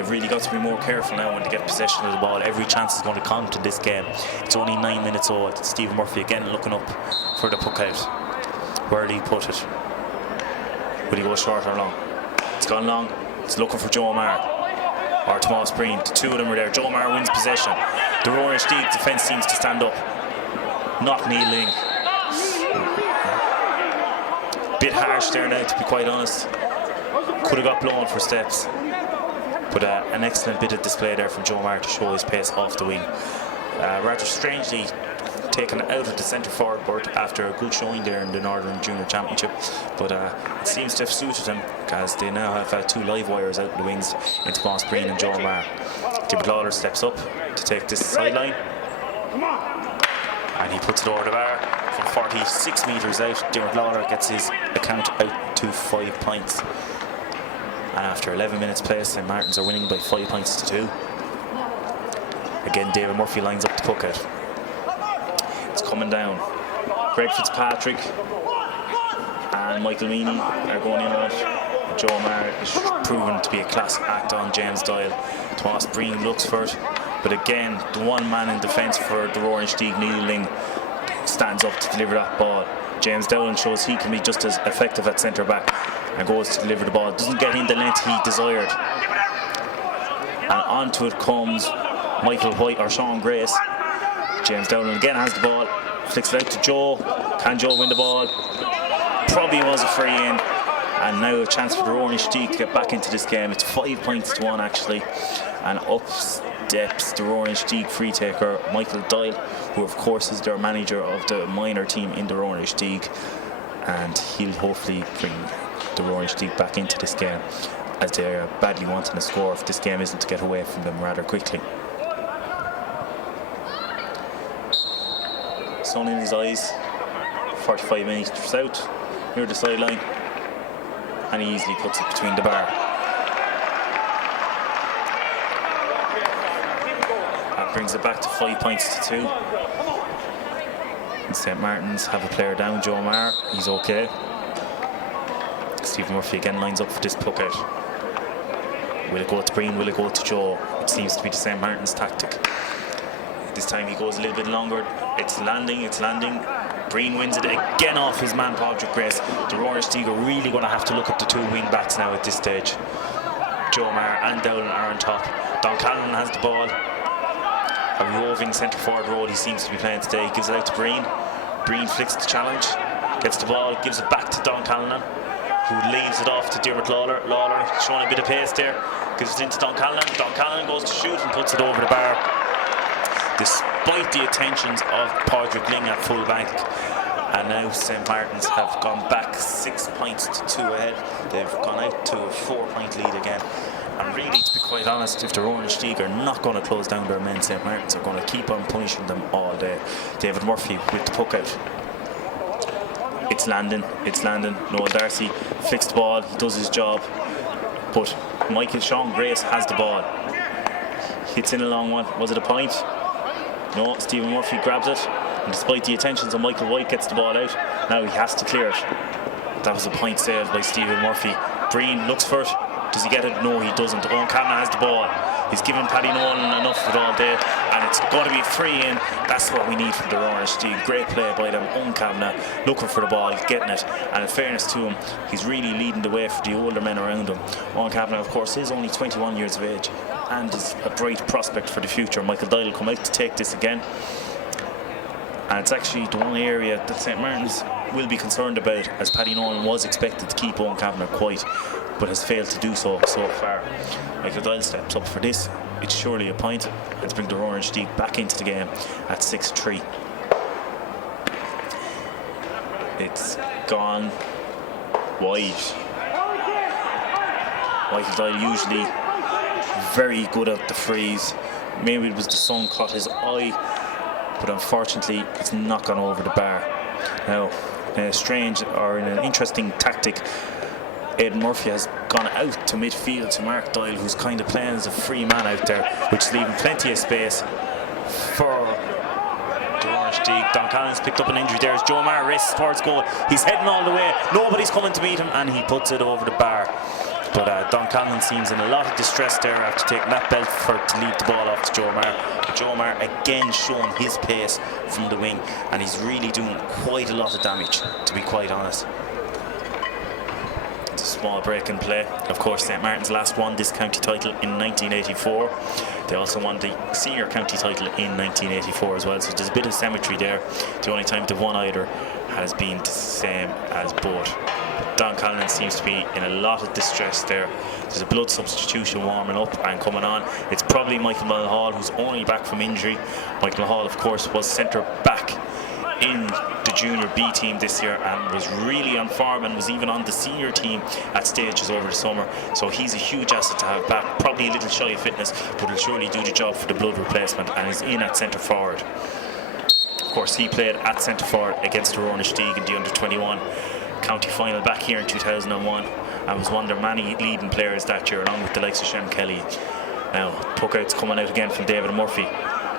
they've really got to be more careful now when they get possession of the ball. Every chance is going to count in this game. It's only 9 minutes old. Stephen Murphy again looking up for the puck out. Where did he put it? Will he go short or long? It's gone long. It's looking for Joe Maher or Tomas Breen. The two of them are there. Joe Maher wins possession. The Rowan Inistioge defence seems to stand up. Not kneeling. Bit harsh there now, to be quite honest. Could have got blown for steps. But an excellent bit of display there from Joe Maher to show his pace off the wing. Rather strangely taken out of the centre forward berth after a good showing there in the Northern Junior Championship, but it seems to have suited him, as they now have two live wires out in the wings into Tomas Breen and Joe Maher. David Lawler steps up to take this sideline, and he puts it over the bar from 46 metres out. David Lawler gets his account out to 5 points, and after 11 minutes play, St. Martin's are winning by 5 points to 2. Again, David Murphy lines up the puck out. It's coming down. Greg Fitzpatrick and Michael Meany are going in on it. Joe Maher is proven to be a class act on James Doyle. Tomas Breen looks for it, but again, the one man in defence for the Rowan Inistioge, Neil Ling, stands up to deliver that ball. James Dowland shows he can be just as effective at centre back and goes to deliver the ball. Doesn't get in the length he desired. And onto it comes Michael White or Sean Grace. James Dowland again has the ball, flicks it out to Joe. Can Joe win the ball? Probably was a free in, and now a chance for the Rowan Inistioge to get back into this game. It's 5 points to 1 actually, and up steps the Rowan Inistioge free taker Michael Doyle, who of course is their manager of the minor team in the Rowan Inistioge, and he'll hopefully bring the Rowan Inistioge back into this game, as they're badly wanting a score if this game isn't to get away from them rather quickly. Sun in his eyes, 45 metres out, near the sideline, and he easily puts it between the bar. That brings it back to 5 points to 2. And St. Martin's have a player down, Joe Maher, he's okay. Stephen Murphy again lines up for this puck out. Will it go to Breen, will it go to Joe? It seems to be the St. Martin's tactic. This time he goes a little bit longer. It's landing, it's landing. Breen wins it again off his man Patrick Grace. The Rowan Inistioge are really going to have to look at the two wing backs now at this stage. Joe Maher and Dowland are on top. Don Callan has the ball. A roving centre forward role he seems to be playing today. He gives it out to Breen. Breen flicks the challenge, gets the ball, gives it back to Don Callan, who leaves it off to Dermot Lawler. Lawler showing a bit of pace there, gives it into Don Callan. Don Callan goes to shoot and puts it over the bar. Despite the attentions of Padraig Ling at full bank, and now St. Martin's have gone back 6 points to 2 ahead. They've gone out to a 4-point lead again, and really, to be quite honest, if the Rowan Inistioge are not going to close down their men, St. Martin's are going to keep on punishing them all day. David Murphy with the puck out. It's landing, Noel Darcy flicks the ball, he does his job, but Sean Grace has the ball. Hits in a long one. Was it a point? No, Stephen Murphy grabs it, and despite the attentions of Michael White, gets the ball out. Now he has to clear it. That was a point saved by Stephen Murphy. Breen looks for it. Does he get it? No, he doesn't. Owen Kavanagh has the ball. He's given Paddy Nolan enough of it all day, and it's got to be free in. That's what we need from the Rowan Inistioge. Great play by them. Owen Kavanagh looking for the ball, getting it, and in fairness to him, he's really leading the way for the older men around him. Owen Kavanagh, of course, is only 21 years of age and is a bright prospect for the future. Michael Doyle will come out to take this again, and it's actually the one area that St. Martin's will be concerned about, as Paddy Nolan was expected to keep Owen Kavanagh quiet, but has failed to do so far. Michael Doyle steps up for this. It's surely a point, and to bring the Rowan Inistioge back into the game at 6-3. It's gone wide. Michael Doyle usually very good at the freeze. Maybe it was the sun caught his eye, but unfortunately it's not gone over the bar. Now, in a strange or in an interesting tactic, Aidan Murphy has gone out to midfield to Mark Doyle, who's kind of playing as a free man out there, which is leaving plenty of space for the Rowan Inistioge. Don Callan's picked up an injury there as Joe Maher races towards goal. He's heading all the way, nobody's coming to meet him, and he puts it over the bar. But Don Callan seems in a lot of distress there after taking that belt to lead the ball off to Joe Maher. But Joe Maher again showing his pace from the wing, and he's really doing quite a lot of damage, to be quite honest. It's a small break in play. Of course, St Martin's last won this county title in 1984. They also won the senior county title in 1984 as well, so there's a bit of symmetry there. The only time they've won either has been the same as both. Don Callan seems to be in a lot of distress there. There's a blood substitution warming up and coming on. It's probably Michael Mulhall, who's only back from injury. Michael Hall, of course, was centre back in the junior B team this year and was really on form and was even on the senior team at stages over the summer. So he's a huge asset to have back. Probably a little shy of fitness, but will surely do the job for the blood replacement, and is in at centre forward. Of course, he played at centre forward against Aurora Stieg in the under-21 county final back here in 2001 and was one of their many leading players that year, along with the likes of Shem Kelly. Now, puck-out's coming out again from David Murphy.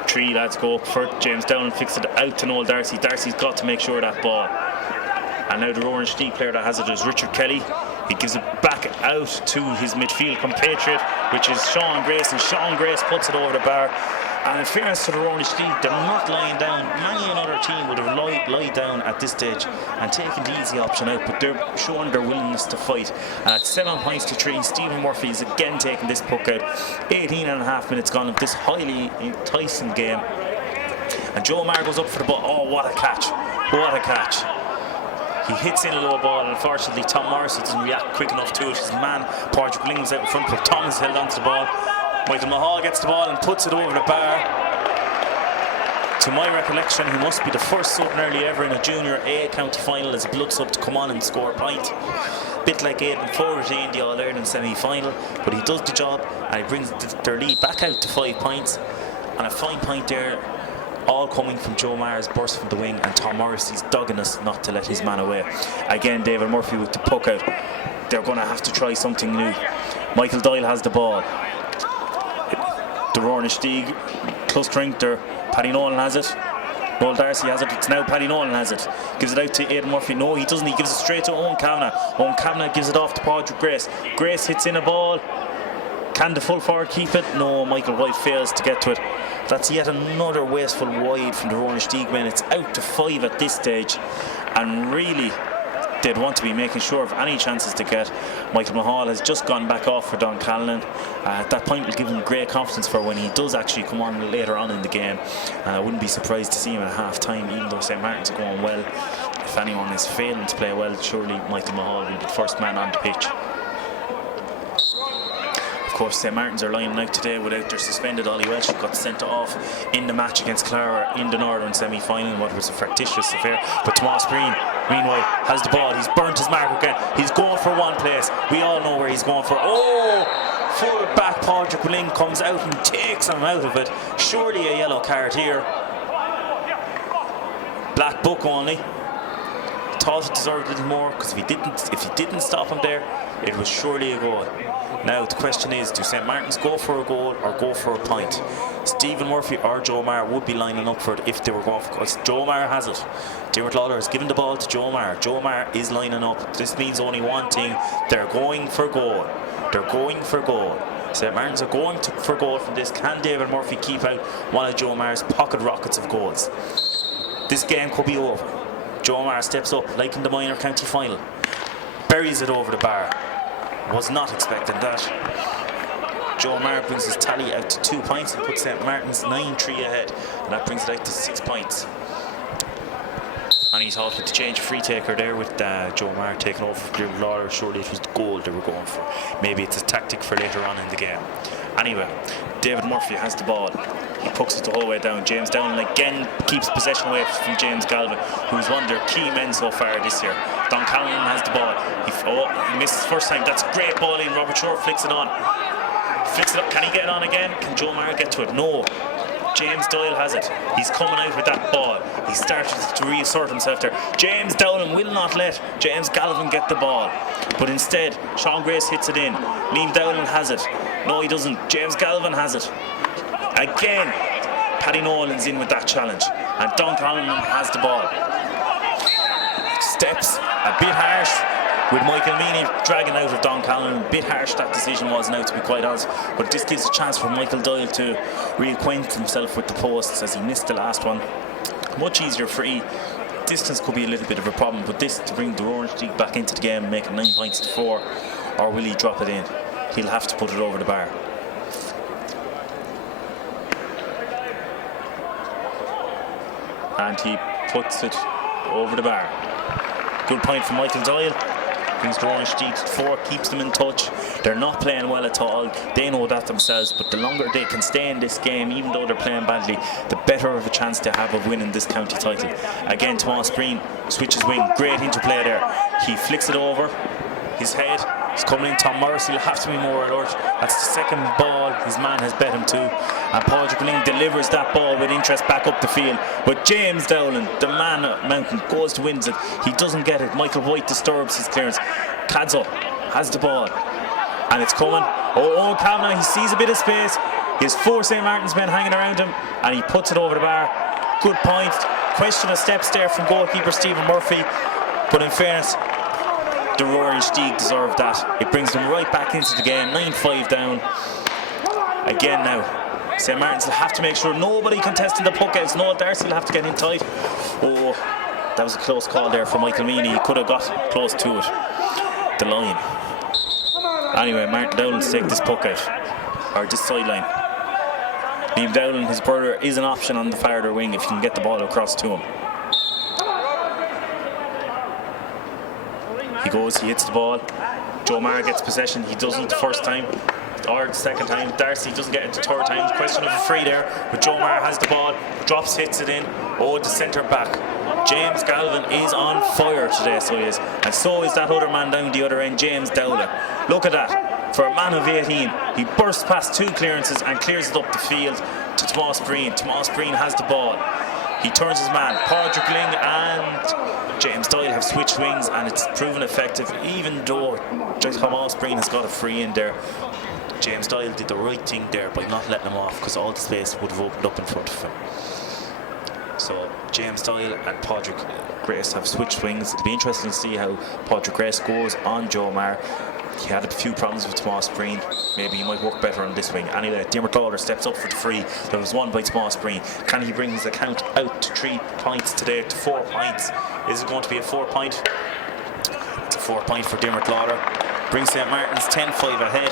3 lads go up for it. James Down fixes it out to Noel Darcy. Darcy's got to make sure of that ball. And now the Orange Stieg player that has it is Richard Kelly. He gives it back out to his midfield compatriot, which is Sean Grace, and Sean Grace puts it over the bar. And in fairness to the Rowan Stieg, they're not lying down. Many another team would have lied down at this stage and taken the easy option out, but they're showing their willingness to fight. And at 7 points to 3, Stephen Murphy is again taking this puck out. 18.5 minutes gone of this highly enticing game. And Joe Maher goes up for the ball. Oh, what a catch. What a catch. He hits in a low ball, and unfortunately Tom Morrissey doesn't react quick enough to it. His man, Patrick Ling's out in front, but Tom has held onto the ball. Michael Mahal gets the ball and puts it over the bar. To my recollection, he must be the first sub nearly ever in a junior A county final as a blood sub to come on and score a point. Bit like Aidan Fogarty in the All-Ireland semi-final, but he does the job and he brings their lead back out to 5 points. And a fine point there, all coming from Joe Maher's burst from the wing, and Tom Morrissey's dogging us not to let his man away. Again, David Murphy with the puck out. They're going to have to try something new. Michael Doyle has the ball. The Rowan Stieg clustering there. Paddy Nolan has it. Noel Darcy has it. It's now Paddy Nolan has it. Gives it out to Aidan Murphy. No, he doesn't. He gives it straight to Owen Kavanagh. Owen Kavanagh gives it off to Padraig Grace. Grace hits in a ball. Can the full forward keep it? No, Michael White fails to get to it. That's yet another wasteful wide from the Rowan Stieg men. It's out to 5 at this stage, and really they'd want to be making sure of any chances to get. Michael Mahal has just gone back off for Don Callan. At that point will give him great confidence for when he does actually come on later on in the game. I wouldn't be surprised to see him at half time, even though St Martin's are going well. If anyone is failing to play well, surely Michael Mahal will be the first man on the pitch. Of course, St Martin's are lying out today without their suspended Ollie Welsh, who got sent off in the match against Clara in the Northern semi-final in what was a fractious affair. But Tomas Breen, meanwhile, has the ball. He's burnt his mark again. He's going for one place. We all know where he's going for. Oh! Full back Padraig Ling comes out and takes him out of it. Surely a yellow card here. Black book only. Thought it deserved a little more, because if he didn't stop him there, it was surely a goal. Now the question is, do St Martin's go for a goal or go for a point? Stephen Murphy or Joe Maher would be lining up for it if they were going for it. Joe Maher has it. Dermot Lawler has given the ball to Joe Maher. Joe Maher is lining up. This means only one thing: they're going for goal. They're going for goal. St Martin's are going for goal from this. Can David Murphy keep out one of Joe Maher's pocket rockets of goals? This game could be over. Joe Maher steps up, like in the minor county final, buries it over the bar. Was not expecting that. Joe Maher brings his tally out to 2 points and puts St Martin's 9-3 ahead, and that brings it out to 6 points. And he thought with the change of free taker there with Joe Maher taking over for Dermot Lawler, surely it was the goal they were going for. Maybe it's a tactic for later on in the game. Anyway, David Murphy has the ball. He pucks it the whole way down. James Dowling again keeps possession away from James Galvin, who's one of their key men so far this year. Don Callan has the ball. He misses first time. That's a great ball in. Robert Shore flicks it on. Flicks it up. Can he get it on again? Can Joe Maher get to it? No. James Doyle has it. He's coming out with that ball. He started to reassert himself there. James Dowling will not let James Galvin get the ball, but instead Sean Grace hits it in. Liam Dowling has it. No, he doesn't. James Galvin has it. Again, Paddy Nolan's in with that challenge, and Don Callan has the ball. Steps a bit harsh. with Michael Meany dragging out of Don Callan. A bit harsh that decision was now, to be quite honest, but this gives a chance for Michael Doyle to reacquaint himself with the posts as he missed the last one. Much easier free. Distance could be a little bit of a problem, but this to bring the Orange League back into the game, make it 9 points to 4, or will he drop it in? He'll have to put it over the bar. And he puts it over the bar. Good point from Michael Doyle. Brings the Orange League to 4, keeps them in touch. They're not playing well at all. They know that themselves, but the longer they can stay in this game, even though they're playing badly, the better of a chance they have of winning this county title. Again, Tomas Breen switches wing. Great interplay there. He flicks it over his head. He's coming in. Tom Morrissey will have to be more alert. That's the second ball his man has bet him to. And Padraig Ling delivers that ball with interest back up the field. But James Dowling, the man at Mountain, goes to wins it. He doesn't get it. Michael White disturbs his clearance. Cadzo has the ball. And it's coming. Oh, Kavanagh, he sees a bit of space. He has 4 St. Martin's men hanging around him. And he puts it over the bar. Good point. Question of steps there from goalkeeper Stephen Murphy. But in fairness, the Orange League deserved that. It brings them right back into the game. 9-5 down. Again now, St. Martin's will have to make sure nobody contesting the puck outs. Noel Darcy will have to get in tight. Oh, that was a close call there for Michael Meany. He could have got close to it. The line. Anyway, Martin Dowling to take this puck out. Or this sideline. Liam Dowling, his brother, is an option on the farther wing if you can get the ball across to him. He goes, he hits the ball. Joe Maher gets possession. He doesn't the first time, or the second time. Darcy doesn't get it the third time. Question of a free there, but Joe Maher has the ball, drops, hits it in. Oh, the centre back. James Galvin is on fire today, so he is. And so is that other man down the other end, James Dowler. Look at that. For a man of 18, he bursts past 2 clearances and clears it up the field to Tomas Breen. Tomas Breen has the ball. He turns his man. Padraig Ling and James Doyle have switched wings, and it's proven effective, even though Tomas Breen has got a free in there. James Doyle did the right thing there by not letting him off, because all the space would have opened up in front of him. So James Doyle and Padraig Grace have switched wings. It'll be interesting to see how Padraig Grace goes on Joe Maher. He had a few problems with Tomas Breen. Maybe he might work better on this wing. Anyway, Diarmuid Lawler steps up for the free. There was one by Tomas Breen. Can he bring his account out to 3 points today, to 4 points? Is it going to be a 4 point? It's a 4 point for Diarmuid Lawler. Brings St. Martin's 10-5 ahead.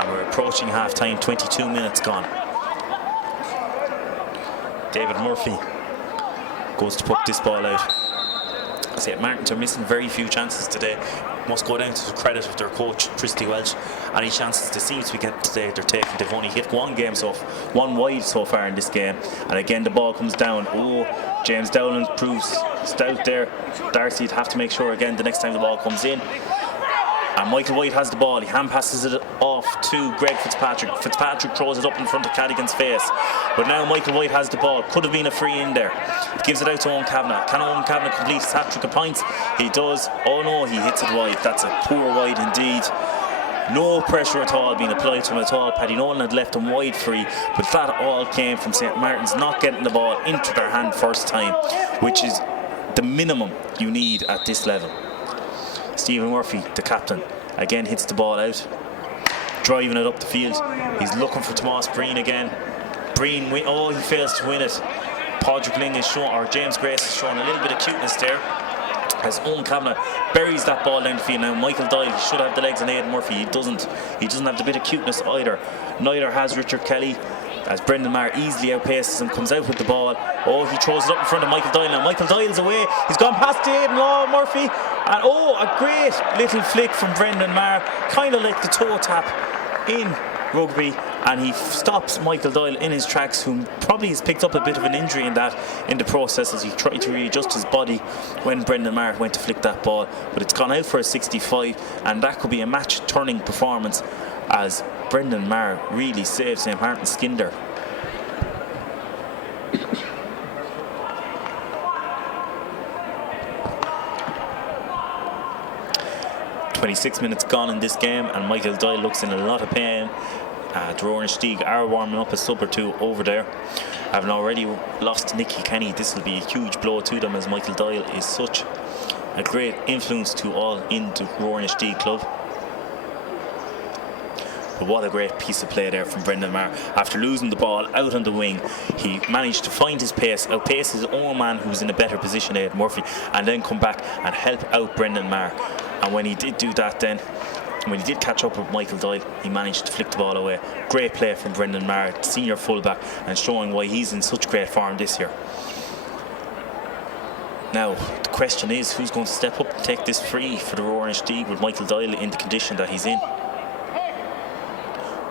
And we're approaching half time, 22 minutes gone. David Murphy goes to put this ball out. St. Martin's are missing very few chances today. Must go down to the credit of their coach, Tristy Welch. Any chances they seem to be getting today, they're taking. They've only hit one wide so far in this game. And again, the ball comes down. Oh, James Dowland proves stout there. Darcy'd have to make sure again the next time the ball comes in. And Michael White has the ball. He hand passes it off to Greg Fitzpatrick. Fitzpatrick throws it up in front of Cadigan's face. But now Michael White has the ball. Could have been a free in there. Gives it out to Owen Kavanagh. Can Owen Kavanagh complete his hat-trick of points? He does. Oh no, he hits it wide. That's a poor wide indeed. No pressure at all being applied to him at all. Paddy Nolan had left him wide free, but that all came from St. Martin's not getting the ball into their hand first time, which is the minimum you need at this level. Stephen Murphy, the captain, again hits the ball out, driving it up the field. He's looking for Tomas Breen again. Breen, he fails to win it. Padraig Ling is shown, or James Grace is showing a little bit of cuteness there, as Owen Kavanagh buries that ball down the field. Now Michael Doyle should have the legs on Aidan Murphy. He doesn't have the bit of cuteness either. Neither has Richard Kelly, as Brendan Maher easily outpaces him, comes out with the ball. Oh, he throws it up in front of Michael Doyle. Now Michael Doyle's away. He's gone past Aidan Murphy. And a great little flick from Brendan Maher, kind of like the toe tap in rugby, and he stops Michael Doyle in his tracks, who probably has picked up a bit of an injury in the process as he tried to readjust his body when Brendan Maher went to flick that ball. But it's gone out for a 65, and that could be a match-turning performance, as Brendan Maher really saved St. Martin's skin there. 26 minutes gone in this game, and Michael Doyle looks in a lot of pain. The Orange League are warming up a sub or two over there. Having already lost Nicky Kenny, this will be a huge blow to them, as Michael Doyle is such a great influence to all in the Roaring Inistioge club. But what a great piece of play there from Brendan Maher. After losing the ball out on the wing, he managed to find his pace, outpace his own man who was in a better position, Ed Murphy, and then come back and help out Brendan Maher. And when he did do that then, when he did catch up with Michael Doyle, he managed to flick the ball away. Great play from Brendan Maher, senior fullback, and showing why he's in such great form this year. Now, the question is, who's going to step up and take this free for the Roaring Inistioge with Michael Doyle in the condition that he's in?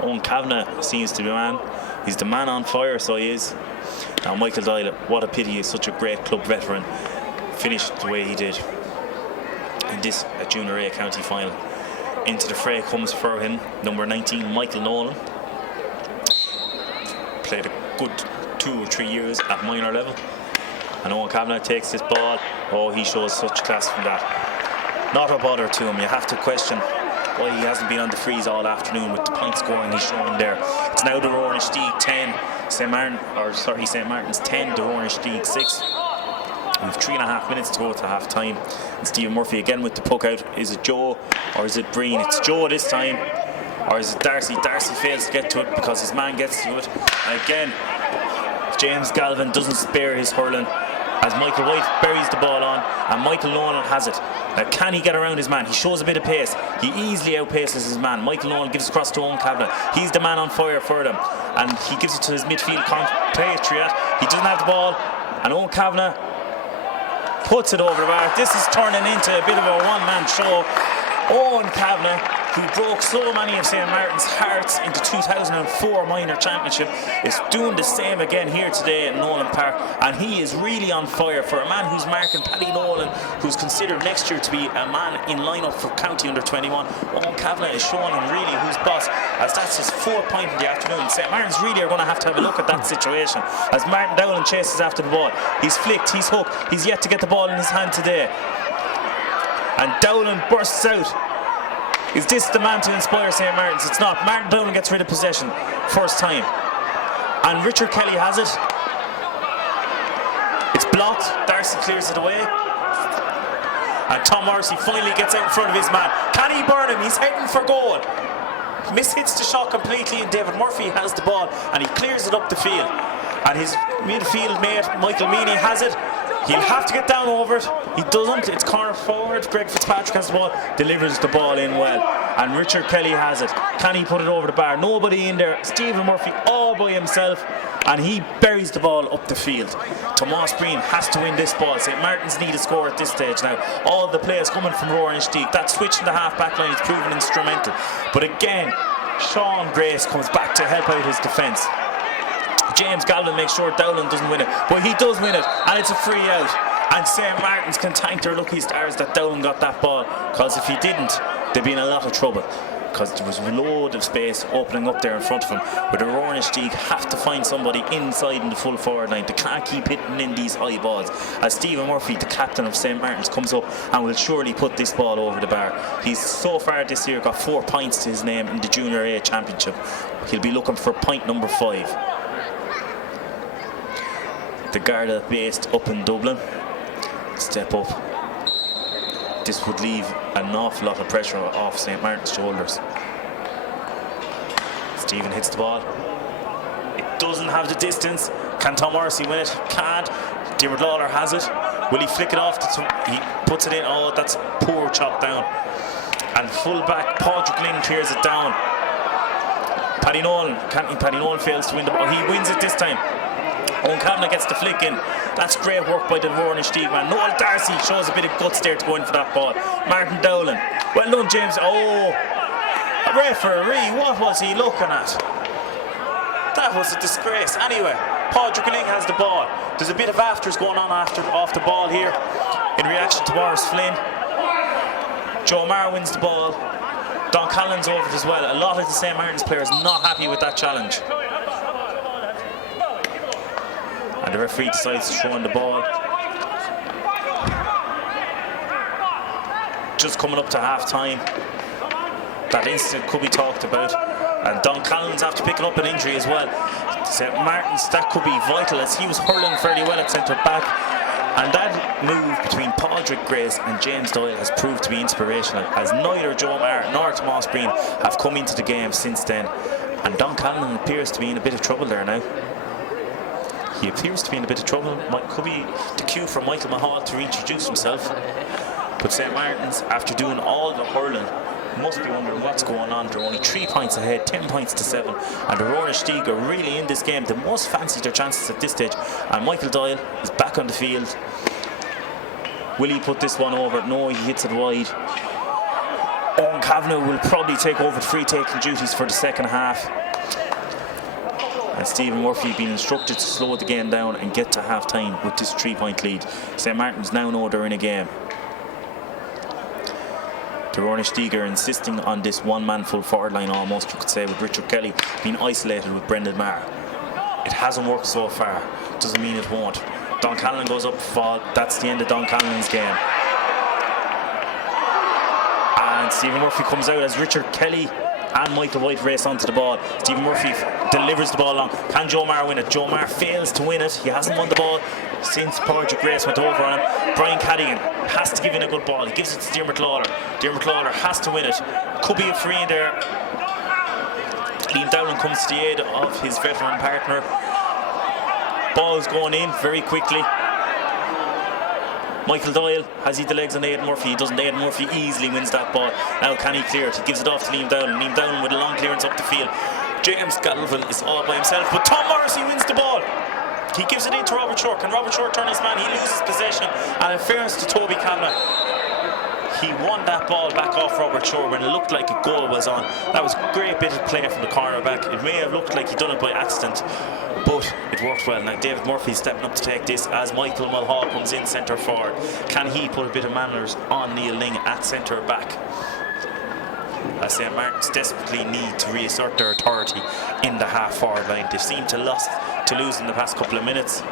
Owen Kavanagh seems to be the man. He's the man on fire, so he is. Now, Michael Doyle, what a pity, he's such a great club veteran. Finished the way he did in this Junior A county final. Into the fray comes for him number 19, Michael Nolan. Played a good 2 or 3 years at minor level. And Owen Kavanagh takes this ball. Oh, he shows such class from that. Not a bother to him. You have to question why he hasn't been on the freeze all afternoon with the point scoring he's showing there. It's now the Roaring Inistioge 10, St Martin's 10, the Roaring Inistioge 6. We have 3.5 minutes to go to half time. And Stephen Murphy again with the puck out. Is it Joe or is it Breen? It's Joe this time. Or is it Darcy? Darcy fails to get to it because his man gets to it. And again, James Galvin doesn't spare his hurling as Michael White buries the ball on, and Michael Nolan has it. Now, can he get around his man? He shows a bit of pace. He easily outpaces his man. Michael Nolan gives across to Owen Kavanagh. He's the man on fire for them, and he gives it to his midfield compatriot. He doesn't have the ball, and Owen Kavanagh puts it over the bar. This is turning into a bit of a one-man show. Owen Kavanagh, who broke so many of St Martin's hearts in the 2004 minor championship, is doing the same again here today at Nolan Park, and he is really on fire for a man who's marking Paddy Nolan, who's considered next year to be a man in line-up for county under 21. Owen Kavanagh is showing him really who's boss, as that's his 4th point in the afternoon. St Martin's really are going to have a look at that situation as Martin Dowling chases after the ball. He's flicked, he's hooked, he's yet to get the ball in his hand today. And Dowling bursts out. Is this the man to inspire St Martin's? It's not. Martin Dowling gets rid of possession. First time. And Richard Kelly has it. It's blocked. Darcy clears it away. And Tom Morrissey finally gets out in front of his man. Can he burn him? He's heading for goal. Mishits the shot completely, and David Murphy has the ball and he clears it up the field. And his midfield mate, Michael Meany, has it. He'll have to get down over it. He doesn't. It's corner forward. Greg Fitzpatrick has the ball, delivers the ball in well. And Richard Kelly has it. Can he put it over the bar? Nobody in there. Stephen Murphy all by himself. And he buries the ball up the field. Tomas Breen has to win this ball. St Martin's need a score at this stage now. All the players coming from Roaring Inistioge. That switch in the half-back line is proven instrumental. But again, Sean Grace comes back to help out his defence. James Galvin makes sure Dowling doesn't win it, but he does win it, and it's a free out. And St Martin's can thank their lucky stars that Dowling got that ball, because if he didn't, they'd be in a lot of trouble, because there was a load of space opening up there in front of him. But the Roaring Inistioge have to find somebody inside in the full forward line. They can't keep hitting in these high balls, as Stephen Murphy, the captain of St Martin's, comes up and will surely put this ball over the bar. He's so far this year got 4 points to his name in the Junior A Championship. He'll be looking for point number 5. The Garda based up in Dublin step up. This would leave an awful lot of pressure off St Martin's shoulders. Stephen hits the ball. It doesn't have the distance. Can Tom Morrissey win it? Can't. Dermot Lawler has it. Will he flick it off? He puts it in. Oh, that's poor chop down. And fullback Padraig Lynn clears it down. Paddy Nolan fails to win the ball. He wins it this time. Owen Kavanagh gets the flick in. That's great work by the Roaring Inistioge man. Noel Darcy shows a bit of guts there to go in for that ball. Martin Dowling. Well done, James. Oh, a referee. What was he looking at? That was a disgrace. Anyway, Padraig Lynn has the ball. There's a bit of afters going on off the ball here in reaction to Morris Flynn. Joe Maher wins the ball. Don Collins over it as well. A lot of the St Martin's players not happy with that challenge. And the referee decides to throw in the ball. Just coming up to half time. That incident could be talked about. And Don Collins after picking up an injury as well. St Martin's, that could be vital as he was hurling fairly well at centre back. And that move between Padraig Grace and James Doyle has proved to be inspirational, as neither Joe Maher nor Tomas Breen have come into the game since then. And Don Callan appears to be in a bit of trouble there now. He appears to be in a bit of trouble. Could be the cue for Michael Mahal to reintroduce himself. But St. Martin's, after doing all the hurling, must be wondering what's going on. They're only 3 points ahead, 10 points to 7. And the Rowan Stieg are really in this game. They must fancy their chances at this stage. And Michael Doyle is back on the field. Will he put this one over? No, he hits it wide. Owen Kavanagh will probably take over the free-taking duties for the second half. And Stephen Murphy being instructed to slow the game down and get to half-time with this 3-point lead. St. Martin's now know they're in a game. The Rowan Stieg are insisting on this one-man full forward line almost, you could say, with Richard Kelly being isolated with Brendan Maher. It hasn't worked so far. Doesn't mean it won't. Don Callan goes up for ball. That's the end of Don Callan's game. And Stephen Murphy comes out as Richard Kelly and Michael White race onto the ball. Stephen Murphy delivers the ball long. Can Joe Maher win it? Joe Maher fails to win it. He hasn't won the ball since Padraig Grace went over on him. Brian Cadigan has to give in a good ball. He gives it to Dermot Lawler. Dermot Lawler has to win it. Could be a free in there. Liam Dowling comes to the aid of his veteran partner. Ball's going in very quickly. Michael Doyle, has he the legs on Aidan Murphy? He doesn't. Aidan Murphy easily wins that ball. Now can he clear it? He gives it off to Liam Dowling. Liam Dowling with a long clearance up the field. James Galvin is all by himself, but Tom Morrissey wins the ball. He gives it into Robert Shore. Can Robert Shore turn his man? He loses possession. And in fairness to Toby Kavanagh, he won that ball back off Robert Shore when it looked like a goal was on. That was a great bit of play from the cornerback. It may have looked like he'd done it by accident, but it worked well. Now David Murphy stepping up to take this as Michael Mulhall comes in centre forward. Can he put a bit of manners on Neil Ling at centre back? As St. Martin's desperately need to reassert their authority in the half forward line. They seem to lose in the past couple of minutes.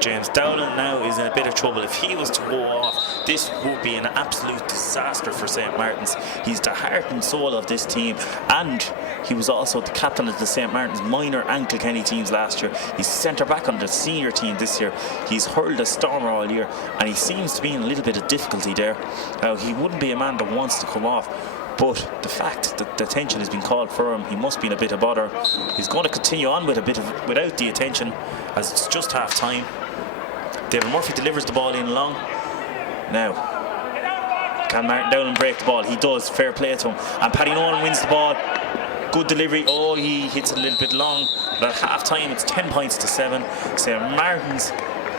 James Dowling now is in a bit of trouble. If he was to go off, this would be an absolute disaster for St. Martin's. He's the heart and soul of this team, and he was also the captain of the St. Martin's minor and Kilkenny teams last year. He's centre back on the senior team this year. He's hurled a stormer all year, and he seems to be in a little bit of difficulty there. Now, he wouldn't be a man that wants to come off, but the fact that the attention has been called for him, he must be in a bit of bother. He's going to continue on with without the attention, as it's just half time. David Murphy delivers the ball in long. Now, can Martin Dowling break the ball? He does. Fair play to him. And Paddy Nolan wins the ball. Good delivery. Oh, he hits it a little bit long. But at half time, it's 10 points to 7. St. Martin's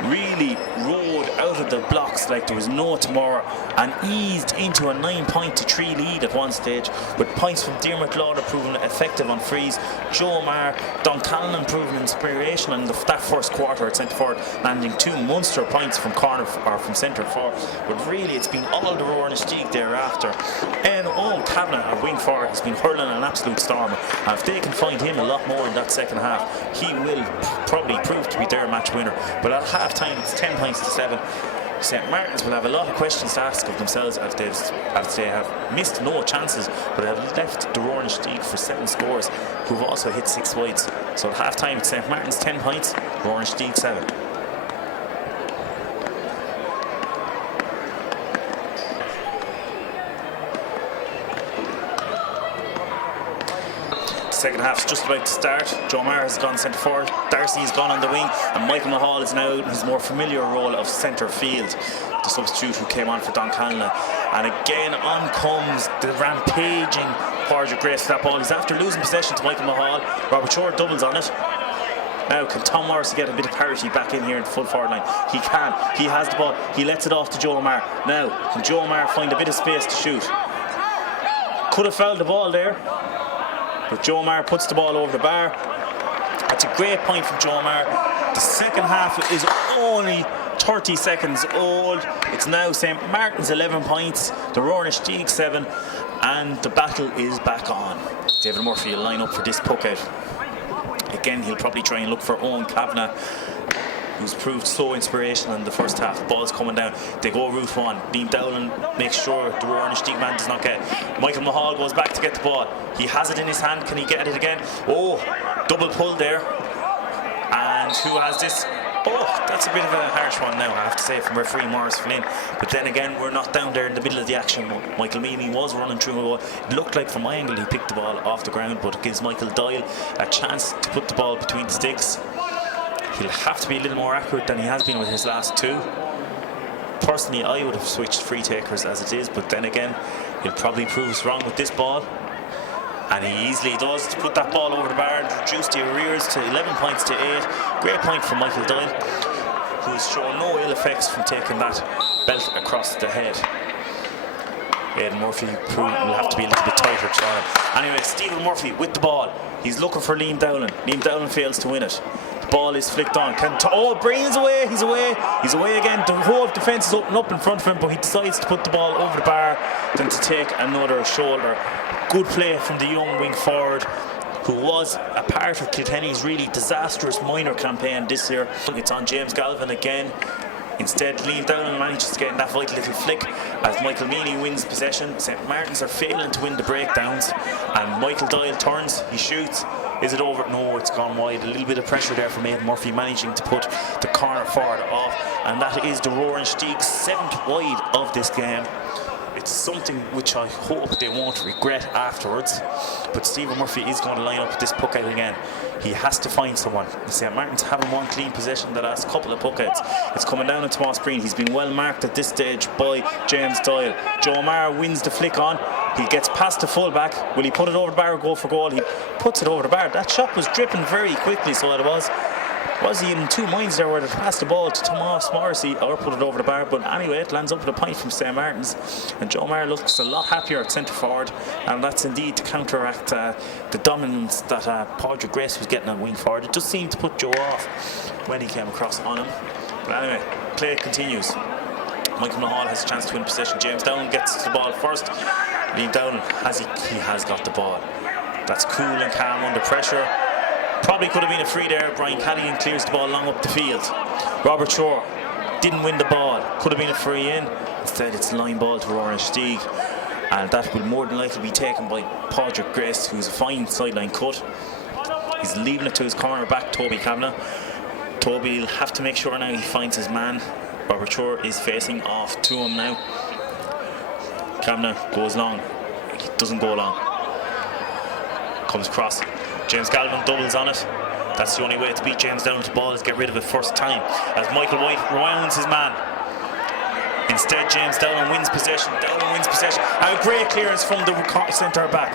really rode out of the blocks like there was no tomorrow and eased into a 9-3 lead at one stage, with points from Dermot Lauder proving effective on frees, Joe Maher, Don Callan proving inspirational in that first quarter at centre forward, landing 2 monster points from corner or from centre forward. But really it's been all the Rowan Stieg thereafter. And Owen Kavanagh, our wing forward, has been hurling an absolute stormer, and if they can find him a lot more in that second half, he will probably prove to be their match winner. But at half time it's 10 points to 7. St. Martin's will have a lot of questions to ask of themselves as they have missed no chances, but have left the Rowan Stieg for 7 scores, who've also hit 6 wides. So at half time it's St. Martin's 10 points, Rowan Stieg 7. Second half's just about to start. Joe Maher has gone centre forward, Darcy has gone on the wing, and Michael Mahal is now in his more familiar role of centre field, the substitute who came on for Don Callan. And again on comes the rampaging Padraig Grace for that ball. He's after losing possession to Michael Mahal. Robert Shore doubles on it. Now can Tom Morrissey get a bit of parity back in here in the full forward line? He can. He has the ball. He lets it off to Joe Maher. Now can Joe Maher find a bit of space to shoot? Could have fouled the ball there, but Joe Maher puts the ball over the bar. That's a great point from Joe Maher. The second half is only 30 seconds old. It's now St. Martin's 11 points, the Rowan Stieg 7, and the battle is back on. David Murphy will line up for this puck out. Again, he'll probably try and look for Owen Kavanagh, who's proved so inspirational in the first half. The ball's coming down. They go route 1. Liam Dowling makes sure the Rowan Stieg man does not get it. Michael Mahal goes back to get the ball. He has it in his hand. Can he get it again? Oh, double pull there. And Downs, who has this. Oh, that's a bit of a harsh one now, I have to say, from referee Morris Flynn. But then again, we're not down there in the middle of the action. Michael Meany was running through a ball. It looked like from my angle he picked the ball off the ground, but it gives Michael Doyle a chance to put the ball between the sticks. He'll have to be a little more accurate than he has been with his last two. Personally, I would have switched free takers as it is, but then again, he'll probably prove us wrong with this ball. And he easily does to put that ball over the bar and reduce the arrears to 11 points to 8. Great point from Michael Doyle, who's shown no ill effects from taking that belt across the head. Aidan Murphy will have to be a little bit tighter to him. Anyway, Stephen Murphy with the ball. He's looking for Liam Dowling. Liam Dowling fails to win it. The ball is flicked on. Breen's away. He's away. He's away again. The whole defence is up in front of him, but he decides to put the ball over the bar than to take another shoulder. Good play from the young wing forward, who was a part of Kilkenny's really disastrous minor campaign this year. It's on James Galvin again. Instead, Liam Dowling manages to get in that vital little flick as Michael Meany wins possession. St Martin's are failing to win the breakdowns, and Michael Doyle turns, he shoots. Is it over? No, it's gone wide. A little bit of pressure there from Aidan Murphy managing to put the corner forward off, and that is the Roaring Steag's 7th wide of this game. It's something which I hope they won't regret afterwards. But Stephen Murphy is going to line up this puck out again. He has to find someone. St Martin's haven't won clean possession the last couple of puck outs. It's coming down on Tomas Breen. He's been well marked at this stage by James Doyle. Joe Maher wins the flick on. He gets past the fullback. Will he put it over the bar or go for goal? He puts it over the bar. That shot was dripping very quickly, so it was. Was he in two minds there whether to pass the ball to Tomas Morrissey or put it over the bar? But anyway, it lands up with a point from St Martin's, and Joe Maher looks a lot happier at centre forward, and that's indeed to counteract the dominance that Padraig Grace was getting at wing forward. It just seemed to put Joe off when he came across on him. But anyway, play continues. Michael Mahal has a chance to win possession. James Dowling gets the ball first. Liam Dowling he has got the ball. That's cool and calm under pressure. Probably could have been a free there. Brian Callaghan clears the ball long up the field. Robert Shore didn't win the ball. Could have been a free in. Instead, it's a line ball to Roaring Steag, and that will more than likely be taken by Padraig Grace, who's a fine sideline cut. He's leaving it to his cornerback, Toby Kavanagh. Toby will have to make sure now he finds his man. Robert Shore is facing off to him now. Kavanagh goes long. He doesn't go long. Comes across. James Galvin doubles on it. That's the only way to beat James Dowling to the ball, is get rid of it first time, as Michael White rounds his man. Instead, James Dowling wins possession. And a great clearance from the centre back.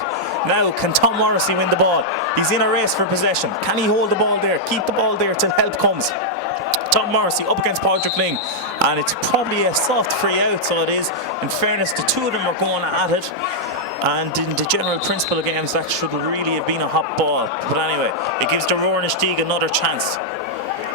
Now, can Tom Morrissey win the ball? He's in a race for possession. Can he hold the ball there? Keep the ball there till help comes. Tom Morrissey up against Padraig Ling, and it's probably a soft free out, so it is. In fairness, the two of them are going at it. And in the general principle of games, that should really have been a hot ball. But anyway, it gives the Roaring Steag another chance.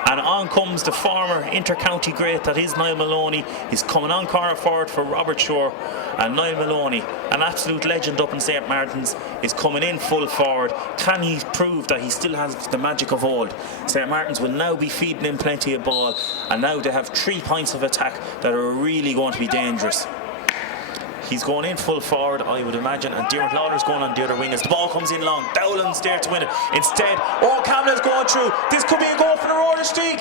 And on comes the former inter-county great that is Niall Maloney. He's coming on corner forward for Robert Shore. And Niall Maloney, an absolute legend up in St Martin's, is coming in full forward. Can he prove that he still has the magic of old? St Martin's will now be feeding in plenty of ball. And now they have 3 points of attack that are really going to be dangerous. He's going in full forward, I would imagine, and Dermot Lawler's going on the other wing as the ball comes in long. Dowling's there to win it. Instead, Kavanagh's going through. This could be a goal for the Roaring Steag.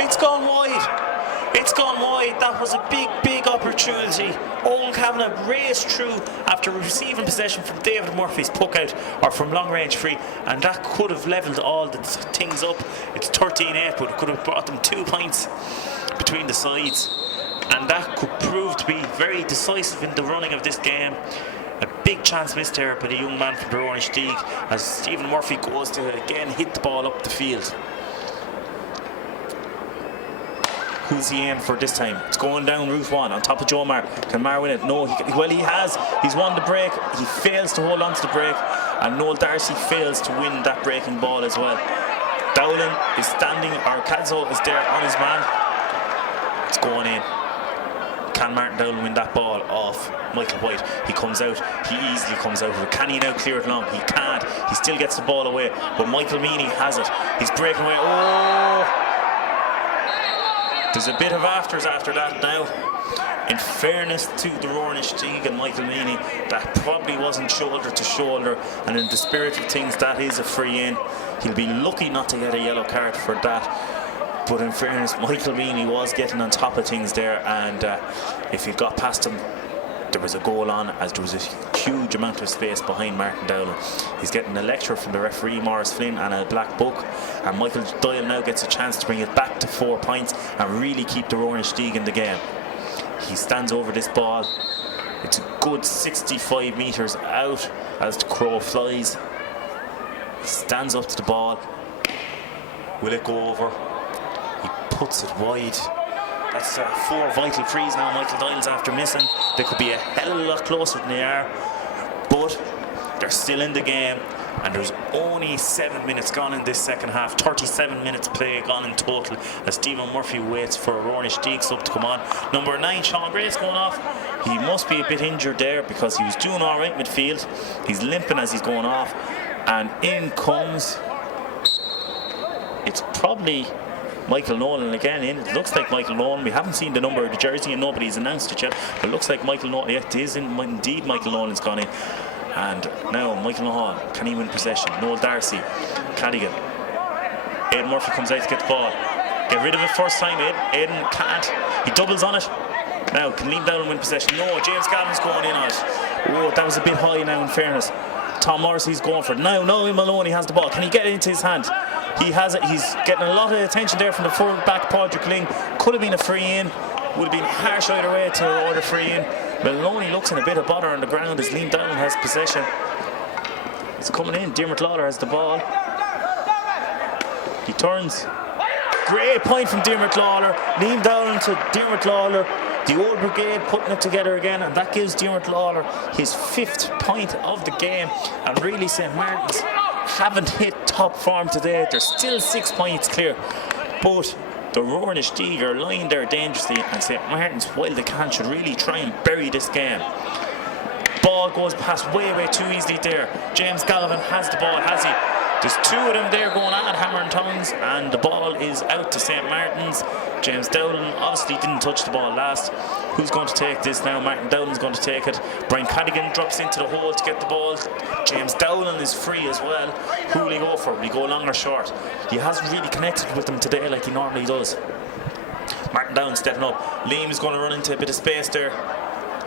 It's gone wide. It's gone wide. That was a big opportunity. Owen Kavanagh raced through after receiving possession from David Murphy's puck out, or from long range free, and that could have levelled all the things up. It's 13-8, but it could have brought them 2 points between the sides. And that could prove to be very decisive in the running of this game. A big chance missed there by the young man from the Roaring Steag, as Stephen Murphy goes to again hit the ball up the field. Who's he aiming for this time? It's going down Route 1 on top of Joe Maher. Can Maher win it? No, he has. He's won the break. He fails to hold on to the break, and Noel Darcy fails to win that breaking ball as well. Dowling is standing, or Cadzo is there on his man. It's going in. Can Martin Dowling win that ball off Michael White? He comes out. He easily comes out of it. Can he now clear it long? He can't. He still gets the ball away. But Michael Meany has it. He's breaking away. There's a bit of afters after that now. In fairness to the Inistioge and Michael Meany, that probably wasn't shoulder to shoulder, and in the spirit of things, that is a free in. He'll be lucky not to get a yellow card for that. But in fairness, Michael Meany was getting on top of things there, and if he got past him, there was a goal on, as there was a huge amount of space behind Martin Dowling. He's getting a lecture from the referee Maurice Flynn and a black book, and Michael Doyle now gets a chance to bring it back to 4 points and really keep the Inistioge in the game. He stands over this ball. It's a good 65 metres out as the crow flies. He stands up to the ball. Will it go over? He puts it wide. That's 4 vital frees now Michael Doyle's after missing. They could be a hell of a lot closer than they are, but they're still in the game, and there's only 7 minutes gone in this second half. 37 minutes play gone in total as Stephen Murphy waits for Inistioge sub to come on. Number 9, Sean Gray's going off. He must be a bit injured there because he was doing all right midfield. He's limping as he's going off, and in comes, it's probably Michael Nolan again in. It looks like Michael Nolan. We haven't seen the number of the jersey and nobody's announced it yet, but it looks like Michael Nolan. Yeah, it is indeed Michael Nolan's gone in. And now Michael Nolan, can he win possession? Noel Darcy, Cadigan. Aidan Murphy comes out to get the ball. Get rid of it first time, Aidan can't. He doubles on it. Now, can Liam Dowling win possession? No, James Galvin's going in on it. Oh, that was a bit high now in fairness. Tom Morrissey's going for it. Now, Maloney has the ball. Can he get it into his hand? He has it. He's getting a lot of attention there from the full back, Padraig Ling. Could have been a free in. Would have been harsh either way to order free in. Maloney looks in a bit of bother on the ground as Liam Dowling has possession. It's coming in. Dermot Lawler has the ball. He turns. Great point from Dermot Lawler. Liam Dowling to Dermot Lawler. The old brigade putting it together again, and that gives Dermot Lawler his 5th point of the game. And really, St. Martin's haven't hit top form today. They're still 6 points clear, but the Inistioge are lying there dangerously, and St. Martin's, while they can, should really try and bury this game. Ball goes past way too easily there. James Galvin has the ball, has he? There's 2 of them there going on, hammer and tongs, and the ball is out to St. Martin's. James Dowling obviously didn't touch the ball last. Who's going to take this now? Martin Dowling's going to take it. Brian Cadigan drops into the hole to get the ball. James Dowling is free as well. Who will he go for? Will he go long or short? He hasn't really connected with them today like he normally does. Martin Dowling stepping up. Liam is going to run into a bit of space there.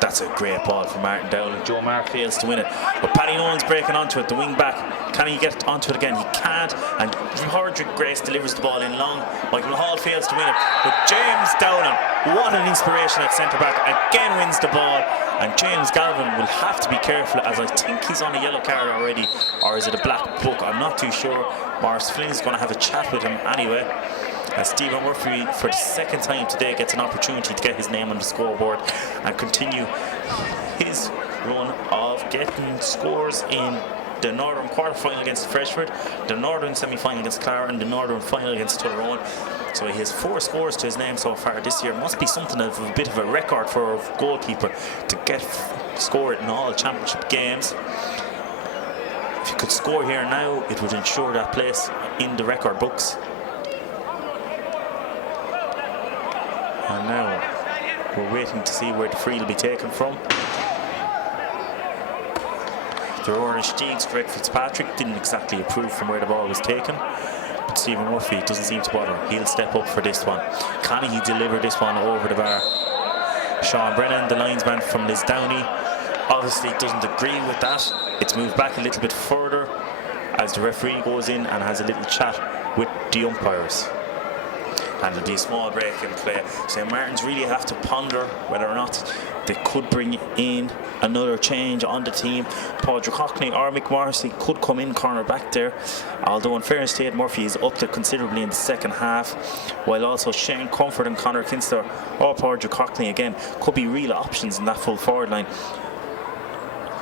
That's a great ball for Martin Dowling. Joe Marr fails to win it, but Paddy Nolan's breaking onto it, the wing back. Can he get onto it again? He can't, and Padraig Grace delivers the ball in long. Michael Hall fails to win it, but James Dowling, what an inspiration at centre back, again wins the ball. And James Galvin will have to be careful, as I think he's on a yellow card already, or is it a black book? I'm not too sure. Maurice Flynn's going to have a chat with him anyway. As Stephen Murphy, for the 2nd time today, gets an opportunity to get his name on the scoreboard and continue his run of getting scores in the Northern quarter-final against Freshford, the Northern semi-final against Clara, and the Northern final against Tullaroan. So he has 4 scores to his name so far this year. Must be something of a bit of a record for a goalkeeper to get scored in all championship games. If he could score here now, it would ensure that place in the record books. And now we're waiting to see where the free will be taken from. The Inistioge's Greg Fitzpatrick didn't exactly approve from where the ball was taken, but Stephen Murphy doesn't seem to bother. He'll step up for this one. Can he deliver this one over the bar? Sean Brennan, the linesman from Lisdowney, obviously doesn't agree with that. It's moved back a little bit further as the referee goes in and has a little chat with the umpires. And there'll be a small break in play. St. Martin's really have to ponder whether or not they could bring in another change on the team. Padraig Cockney or Mick Morrissey could come in corner back there, although in fairness to Ed Murphy is up there considerably in the second half, while also Shane Comfort and Conor Kinster or Padraig Cockney again could be real options in that full forward line,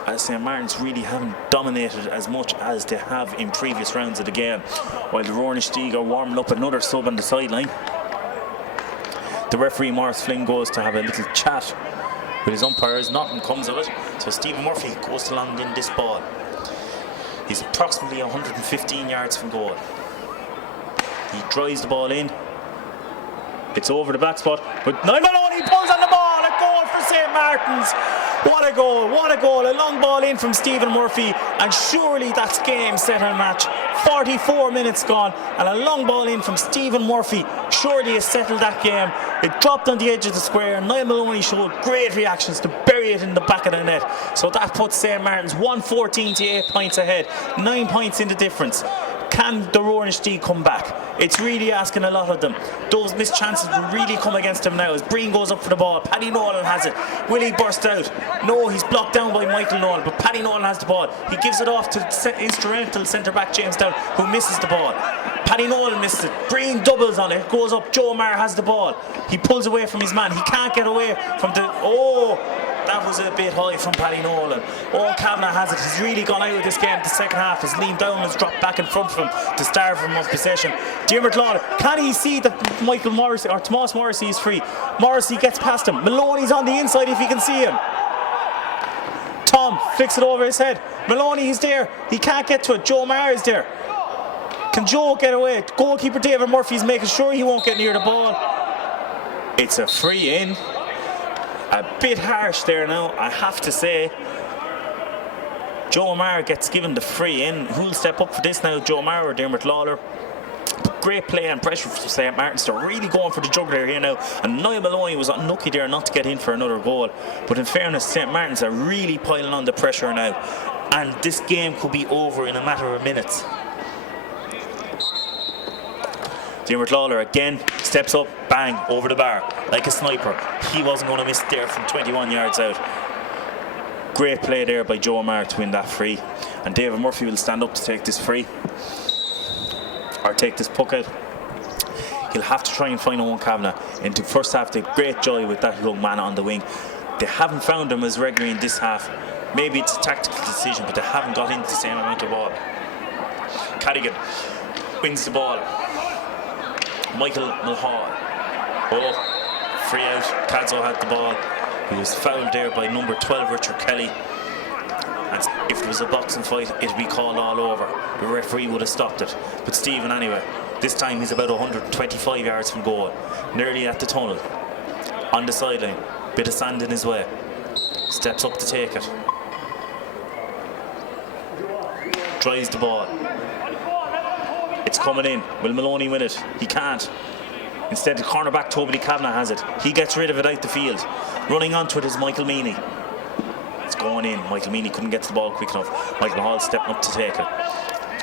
as St. Martin's really haven't dominated as much as they have in previous rounds of the game, while the Inistioge are warming up another sub on the sideline. The referee Maurice Flynn goes to have a little chat with his umpires. Nothing comes of it, so Stephen Murphy goes to land in this ball. He's approximately 115 yards from goal. He drives the ball in. It's over the back spot, but Niall Maloney pulls on the ball. A goal for St. Martin's. What a goal, what a goal. A long ball in from Stephen Murphy, and surely that's game, set and match. 44 minutes gone, and a long ball in from Stephen Murphy surely has settled that game. It dropped on the edge of the square, and Niall Maloney showed great reactions to bury it in the back of the net. So that puts St. Martin's 114 to 8 points ahead, 9 points in the difference. Can the Roaring Steed come back? It's really asking a lot of them. Those missed chances will really come against him now as Breen goes up for the ball. Paddy Nolan has it. Will he burst out? No, he's blocked down by Michael Nolan, but Paddy Nolan has the ball. He gives it off to instrumental centre-back James Down, who misses the ball. Paddy Nolan misses it. Breen doubles on it. Goes up. Joe Maher has the ball. He pulls away from his man. He can't get away from the... Oh! That was a bit high from Paddy Nolan. Owen Kavanagh has it. He's really gone out of this game the second half as Liam Down has dropped back in front of him to starve him of possession. Diarmuid Lawler, can he see that Michael Morrissey or Tomas Morrissey is free? Morrissey gets past him. Maloney's on the inside if he can see him. Tom flicks it over his head. Maloney is there. He can't get to it. Joe Maher is there. Can Joe get away? Goalkeeper David Murphy's making sure he won't get near the ball. It's a free in. A bit harsh there now, I have to say. Joe Maher gets given the free in. Who'll step up for this now, Joe Maher or Diarmuid Lawler? Great play and pressure for St. Martin's. They're really going for the jugular here now. And Niall Maloney was unlucky there not to get in for another goal. But in fairness, St. Martin's are really piling on the pressure now. And this game could be over in a matter of minutes. Diarmuid Lawler again steps up, bang, over the bar like a sniper. He wasn't going to miss there from 21 yards out. Great play there by Joe Maher to win that free. And David Murphy will stand up to take this free. Or take this puck out. He'll have to try and find Owen Kavanagh. In the first half, they had great joy with that young man on the wing. They haven't found him as regularly in this half. Maybe it's a tactical decision, but they haven't got into the same amount of ball. Cardigan wins the ball. Michael Mulhall. Oh, free out. Cadzo had the ball. He was fouled there by number 12, Richard Kelly. And if it was a boxing fight, it'd be called all over. The referee would have stopped it. But Stephen, anyway, this time he's about 125 yards from goal. Nearly at the tunnel. On the sideline. Bit of sand in his way. Steps up to take it. Drives the ball. It's coming in. Will Maloney win it? He can't. Instead, the cornerback Toby Kavanagh has it. He gets rid of it out the field. Running onto it is Michael Meaney. It's going in. Michael Meaney couldn't get to the ball quick enough. Michael Hall stepping up to take it.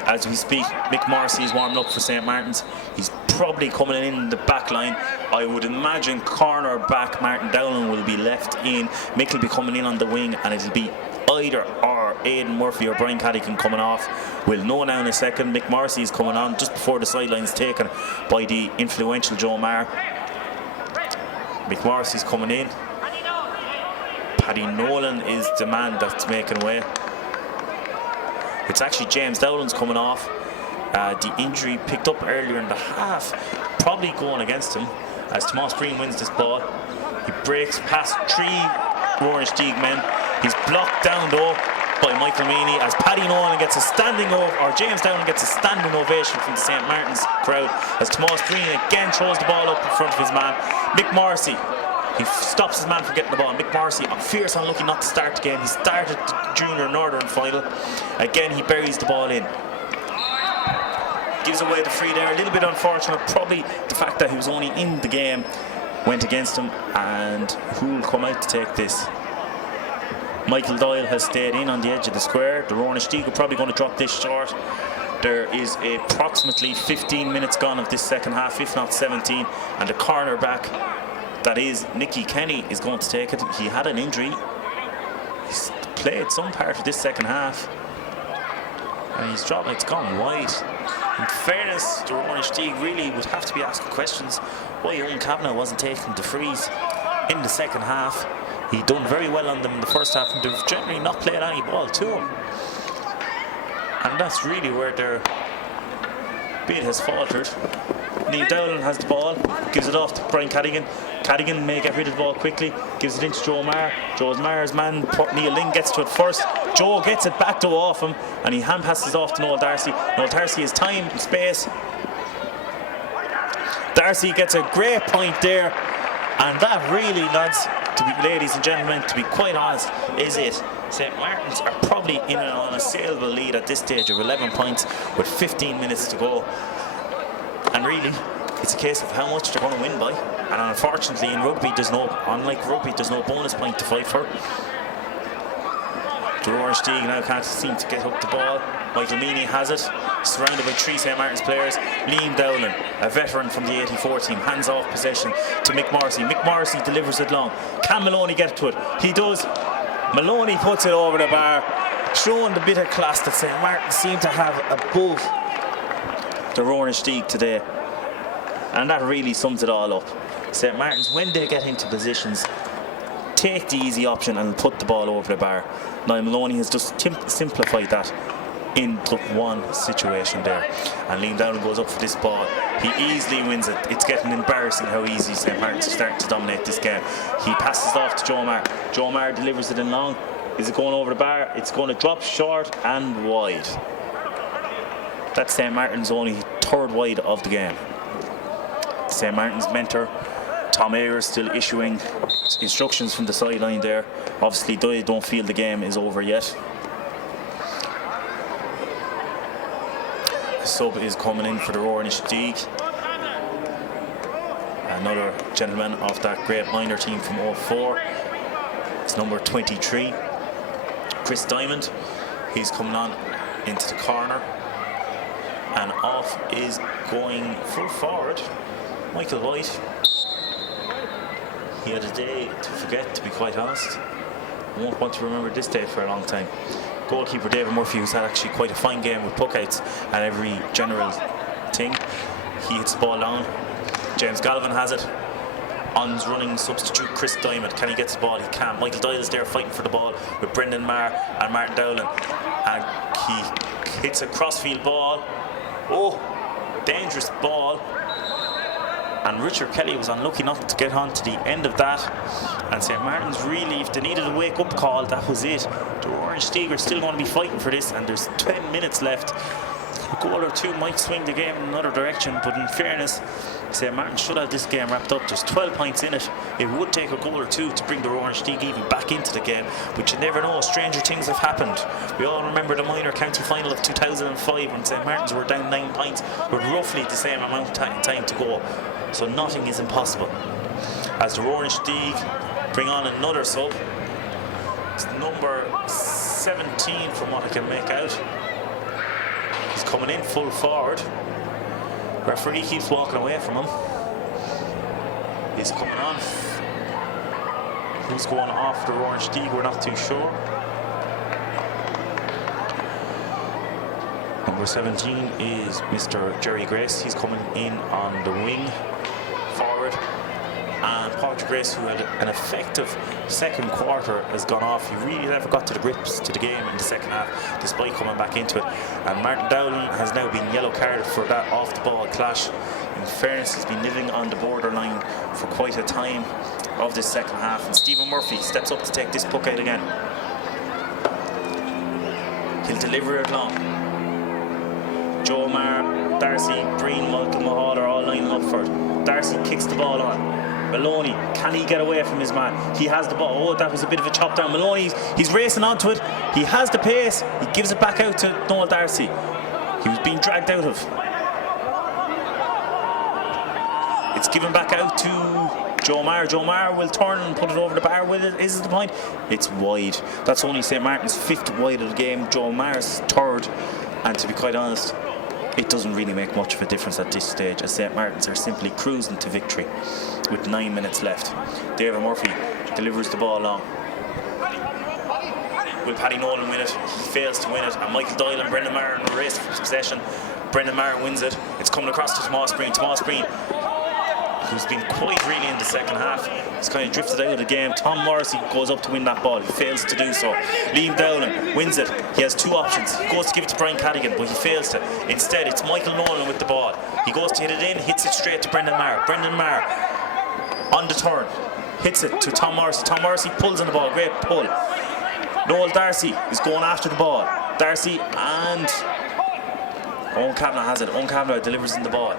As we speak, Mick Morrissey is warming up for St. Martin's. He's probably coming in the back line. I would imagine cornerback Martin Dowling will be left in. Mick will be coming in on the wing, and it'll be either or Aidan Murphy or Brian Caddigan coming off. We'll know now in a second. Mick Morrissey is coming on just before the sidelines taken by the influential Joe Maher. Mick Morrissey's coming in. Paddy Nolan is the man that's making way. It's actually James Dowland's coming off. The injury picked up earlier in the half, probably going against him as Tomas Breen wins this ball. He breaks past 3 Roaring Steed men. He's blocked down though by Michael Meaney as Paddy Nolan gets a standing or James Dowland gets a standing ovation from the St. Martin's crowd as Tomas Breen again throws the ball up in front of his man. Mick Morrissey, he stops his man from getting the ball. Mick Morrissey, fierce unlucky not to start the game. He started the Junior Northern final. Again, he buries the ball in. Gives away the free there. A little bit unfortunate. Probably the fact that he was only in the game went against him. And who will come out to take this? Michael Doyle has stayed in on the edge of the square. The Rowan Steag are probably going to drop this short. There is approximately 15 minutes gone of this second half, if not 17. And the cornerback, that is Nicky Kenny, is going to take it. He had an injury. He's played some part of this second half. And he's dropped, it's gone wide. In fairness, the Rowan Steag really would have to be asking questions why Owen Kavanagh wasn't taking the frees in the second half. He'd done very well on them in the first half, and they've generally not played any ball to him. And that's really where their bid has faltered. Neil Dowland has the ball, gives it off to Brian Caddigan. Caddigan may get rid of the ball quickly, gives it into Joe Maher. Joe Maher's man, Neil Lynn, gets to it first. Joe gets it back to off him, and he hand passes off to Noel Darcy. Noel Darcy has time and space. Darcy gets a great point there. And that really, lads, ladies and gentlemen, to be quite honest, is it. St. Martin's are probably in an unassailable lead at this stage of 11 points with 15 minutes to go. And really, it's a case of how much they're going to win by. And unfortunately, in rugby, unlike rugby, there's no bonus point to fight for. The Roaring Stieg now can't seem to get up the ball. Michael Meany has it, surrounded by 3 St. Martin's players. Liam Dowling, a veteran from the 84 team, hands off possession to Mick Morrissey. Mick Morrissey delivers it long. Can Maloney get to it? He does. Maloney puts it over the bar, showing the bit of class that St. Martin's seem to have above the Roaring Stieg today. And that really sums it all up. St. Martin's, when they get into positions, take the easy option and put the ball over the bar. Now Maloney has just simplified that into one situation there, and Liam Dowling goes up for this ball. He easily wins it. It's getting embarrassing how easy St. Martin's are starting to dominate this game. He passes it off to Joe Maher. Joe Maher delivers it in long. Is it going over the bar? It's going to drop short and wide. That's St. Martin's only 3rd wide of the game. St. Martin's mentor Tom Ayers still issuing instructions from the sideline there. Obviously they don't feel the game is over yet. Sub is coming in for the Roaring Stieg. Another gentleman off that great minor team from 04. It's number 23, Chris Diamond. He's coming on into the corner. And off is going full forward Michael White. He had a day to forget, to be quite honest. I won't want to remember this day for a long time. Goalkeeper David Murphy, who's had actually quite a fine game with puckouts and every general thing. He hits the ball down. James Galvin has it. On's running substitute Chris Diamond. Can he get the ball? He can. Michael Doyle's there fighting for the ball with Brendan Maher and Martin Dowling. And he hits a crossfield ball. Oh, dangerous ball. And Richard Kelly was unlucky not to get on to the end of that. And St. Martin's really, if they needed a wake-up call, that was it. The Roaring Stieg are still going to be fighting for this, and there's 10 minutes left. A goal or two might swing the game in another direction, but in fairness, St. Martin should have this game wrapped up. There's 12 points in it. It would take a goal or two to bring the Roaring Stieg even back into the game, but you never know. Stranger things have happened. We all remember the minor county final of 2005 when St. Martin's were down 9 points with roughly the same amount of time to go. So nothing is impossible. As the Roaring Stieg bring on another sub. It's number 17 from what I can make out. He's coming in full forward. Referee keeps walking away from him. He's coming on. Who's going off the Roaring Stieg, we're not too sure. Number 17 is Mr. Jerry Grace. He's coming in on the wing forward. And Patrick Grace, who had an effective second quarter, has gone off. He really never got to the grips to the game in the second half, despite coming back into it. And Martin Dowling has now been yellow carded for that off-the-ball clash. In fairness, he's been living on the borderline for quite a time of this second half. And Stephen Murphy steps up to take this puck out again. He'll deliver it long. Joe Maher, Darcy, Breen, Michael Mahal are all lining up for it. Darcy kicks the ball on. Maloney, can he get away from his man? He has the ball. Oh, that was a bit of a chop down. Maloney, he's racing onto it. He has the pace. He gives it back out to Noel Darcy. He was being dragged out of. It's given back out to Joe Maher. Joe Maher will turn and put it over the bar with it. Is it the point? It's wide. That's only St. Martin's 5th wide of the game. Joe Maher's 3rd. And to be quite honest, it doesn't really make much of a difference at this stage, as St. Martin's are simply cruising to victory with 9 minutes left. David Murphy delivers the ball long. Will Paddy Nolan win it? He fails to win it, and Michael Doyle and Brendan Maher in a race for possession. Brendan Maher wins it. It's coming across to Tomas Breen. Tomas Breen, who's been quite really in the second half, he's kind of drifted out of the game. Tom Morrissey goes up to win that ball. He fails to do so. Liam Dowling wins it. He has 2 options. He goes to give it to Brian Cadigan, but he fails to. Instead, it's Michael Nolan with the ball. He goes to hit it in, hits it straight to Brendan Maher. Brendan Maher on the turn, hits it to Tom Morrissey. Tom Morrissey pulls on the ball. Great pull. Noel Darcy is going after the ball. Darcy and Owen Kavanagh has it. Owen Kavanagh delivers in the ball.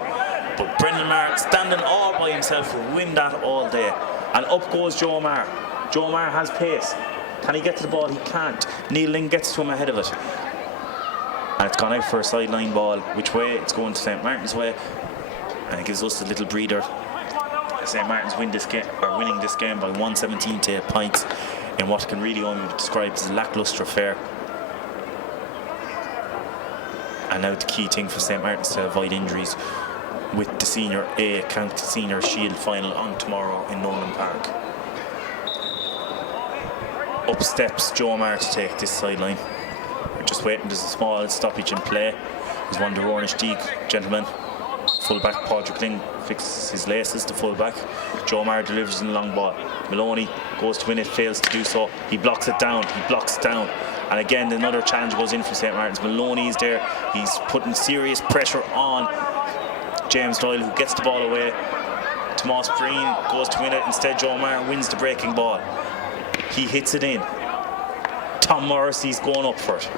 But Brendan Maher, standing all by himself, will win that all day. And up goes Joe Maher. Joe Maher has pace. Can he get to the ball? He can't. Neil Ling gets to him ahead of it. And it's gone out for a sideline ball. Which way? It's going to St. Martin's way. And it gives us a little breather. St. Martin's winning this game by 117 to 8 points in what can really only be described as a lacklustre affair. And now the key thing for St. Martin's to avoid injuries with the Senior A County Senior Shield final on tomorrow in Nolan Park. Up steps Joe Maher to take this sideline. We're just waiting. There's a small stoppage in play. There's one of the Inistioge gentlemen. Fullback Padraig Ling fixes his laces, the fullback. Joe Maher delivers in the long ball. Maloney goes to win it, fails to do so. He blocks it down. And again, another challenge goes in for St. Martin's. Maloney is there. He's putting serious pressure on James Doyle, who gets the ball away. Tomas Breen goes to win it. Instead, Joe Maher wins the breaking ball. He hits it in. Tom Morrissey's going up for it.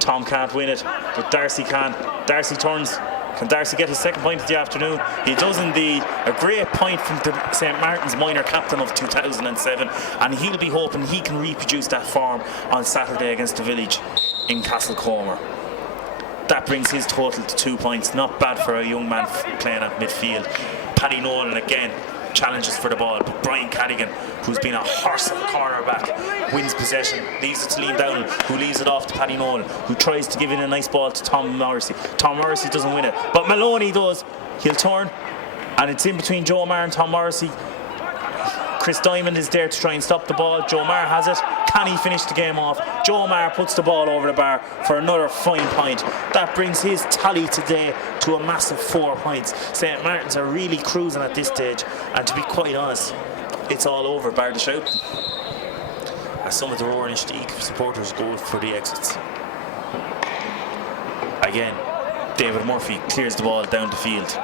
Tom can't win it, but Darcy can. Darcy turns. Can Darcy get his second point of the afternoon? He does indeed. A great point from the St. Martin's minor captain of 2007, and he'll be hoping he can reproduce that form on Saturday against the Village in Castlecomer. That brings his total to 2 points. Not bad for a young man playing at midfield. Paddy Nolan again challenges for the ball, but Brian Cadigan, who's been a horse of a cornerback, wins possession, leaves it to Liam Downell, who leaves it off to Paddy Nolan, who tries to give in a nice ball to Tom Morrissey. Tom Morrissey doesn't win it, but Maloney does. He'll turn, and it's in between Joe Maher and Tom Morrissey. Chris Diamond is there to try and stop the ball. Joe Maher has it. Can he finish the game off? Joe Maher puts the ball over the bar for another fine point. That brings his tally today to a massive 4 points. St. Martin's are really cruising at this stage, and to be quite honest, it's all over bar the shout. As some of the Inistioge supporters go for the exits. Again, David Murphy clears the ball down the field.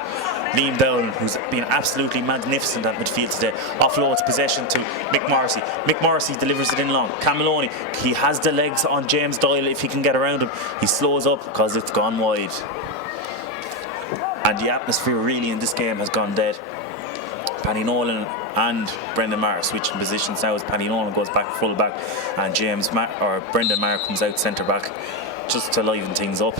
Liam Dowling, who's been absolutely magnificent at midfield today, offloads possession to Mick Morrissey. Mick Morrissey delivers it in long. Cam Maloney, he has the legs on James Doyle if he can get around him. He slows up because it's gone wide. And the atmosphere really in this game has gone dead. Paddy Nolan and Brendan Maher switching positions now as Paddy Nolan goes back full back and Brendan Maher comes out centre back just to liven things up.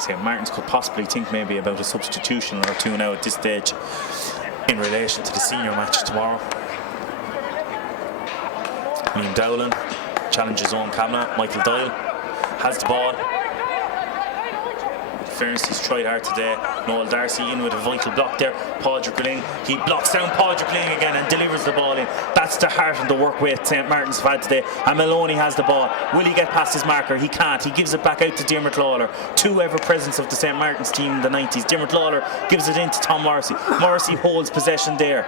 St. Martin's could possibly think maybe about a substitution or two now at this stage in relation to the senior match tomorrow. Liam Dowling challenges his own camera. Michael Doyle has the ball. In fairness, he's tried hard today. Noel Darcy in with a vital block there. Padraig Ling, he blocks down Padraig Ling again and delivers the ball in. That's the heart of the work rate St. Martin's have had today. And Maloney has the ball. Will he get past his marker? He can't. He gives it back out to Diarmuid Lawler. Two ever-presence of the St. Martin's team in the 90s. Diarmuid Lawler gives it in to Tom Morrissey. Morrissey holds possession there.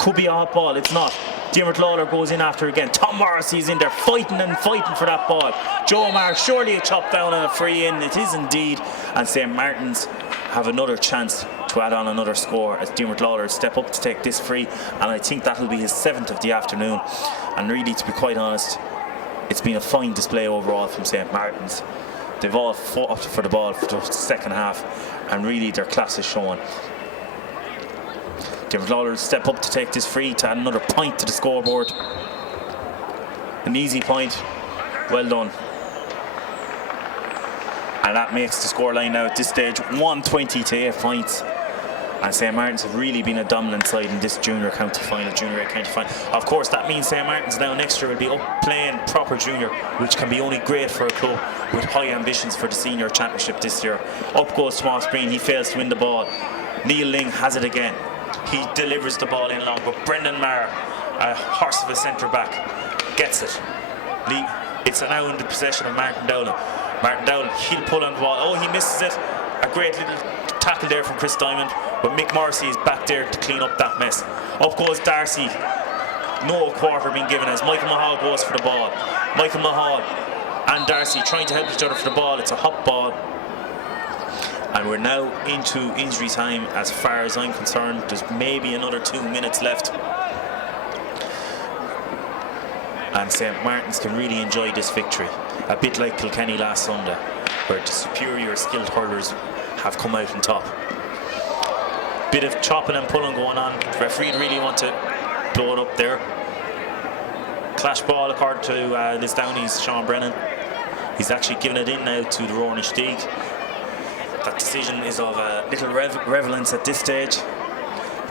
Could be a hot ball, it's not. Diarmuid Lawler goes in after again. Tom Morrissey is in there fighting for that ball. Joe Maher, surely a chop down and a free in. It is indeed. And St. Martin's have another chance to add on another score as Diarmuid Lawler step up to take this free, and I think that'll be his 7th of the afternoon. And really, to be quite honest, it's been a fine display overall from St. Martin's. They've all fought for the ball for the second half, and really their class is shown. Diarmuid Lawler will step up to take this free to add another point to the scoreboard. An easy point. Well done. And that makes the scoreline now at this stage 120 to 8 points. And St. Martin's have really been a dominant side in this junior A county final. Of course, that means St. Martin's now next year will be up playing proper junior, which can be only great for a club with high ambitions for the senior championship this year. Up goes Tomas Breen, he fails to win the ball. Neil Ling has it again. He delivers the ball in long, but Brendan Maher, a horse of a centre back, gets it. It's now in the possession of Martin Dowling. Martin Dowling, he'll pull on the ball. Oh, he misses it. A great little tackle there from Chris Diamond, but Mick Morrissey is back there to clean up that mess. Up goes Darcy. No quarter being given as Michael Mahal goes for the ball. Michael Mahal and Darcy trying to help each other for the ball. It's a hot ball. And we're now into injury time as far as I'm concerned. There's maybe another 2 minutes left. And St. Martin's can really enjoy this victory. A bit like Kilkenny last Sunday, where the superior skilled hurlers have come out on top. Bit of chopping and pulling going on. The referee really want to blow it up there. Clash ball according to Lisdowney's Sean Brennan. He's actually given it in now to the Rowan Inistioge. That decision is of little relevance at this stage.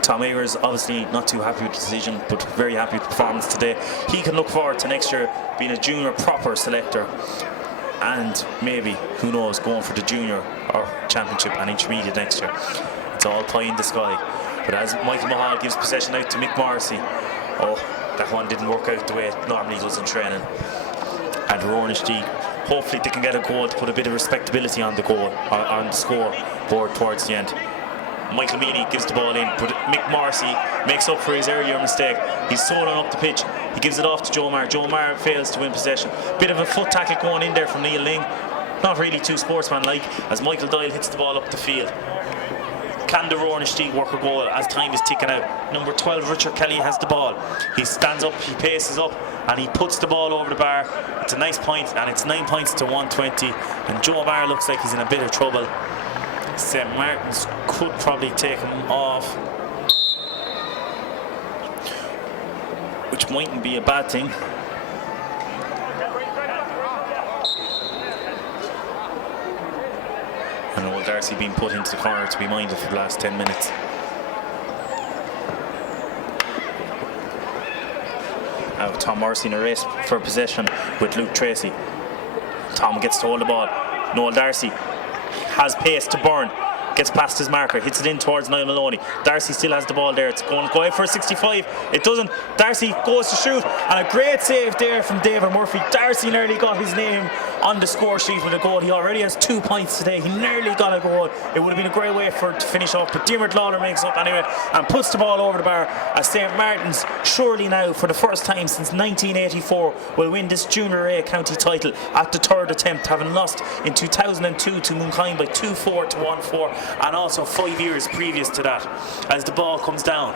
Tom Ayers obviously not too happy with the decision, but very happy with the performance today. He can look forward to next year being a junior proper selector, and maybe, who knows, going for the junior or championship and intermediate next year. It's all pie in the sky. But as Michael Mahal gives possession out to Mick Morrissey, oh, that one didn't work out the way it normally does in training. And Rowan Inistioge, hopefully they can get a goal to put a bit of respectability on the goal, on the scoreboard towards the end. Michael Meany gives the ball in, but Mick Morrissey makes up for his earlier mistake. He's soloing up the pitch. He gives it off to Joe Maher. Joe Maher fails to win possession. Bit of a foot tackle going in there from Neil Ling. Not really too sportsmanlike as Michael Doyle hits the ball up the field. Can the Rowan Inistioge work a goal as time is ticking out? Number 12, Richard Kelly, has the ball. He stands up, he paces up, and he puts the ball over the bar. It's a nice point, and it's 9 points to 120. And Joe Maher looks like he's in a bit of trouble. St. Martin's could probably take him off, which mightn't be a bad thing. And old Darcy being put into the corner to be minded for the last 10 minutes. Now Tom Morrissey in a race for possession with Luke Tracy. Tom gets to hold the ball. Noel Darcy has pace to burn. Gets past his marker, hits it in towards Niall Maloney. Darcy still has the ball there. It's going to go out for a 65. It doesn't. Darcy goes to shoot, and a great save there from David Murphy. Darcy nearly got his name on the score sheet with a goal. He already has 2 points today. He nearly got a goal. It would have been a great way for it to finish off, but Dermot Lawler makes up anyway and puts the ball over the bar as St. Martin's surely now, for the first time since 1984, will win this Junior A county title at the third attempt, having lost in 2002 to Moonkind by 2-4 to 1-4, and also 5 years previous to that. As the ball comes down,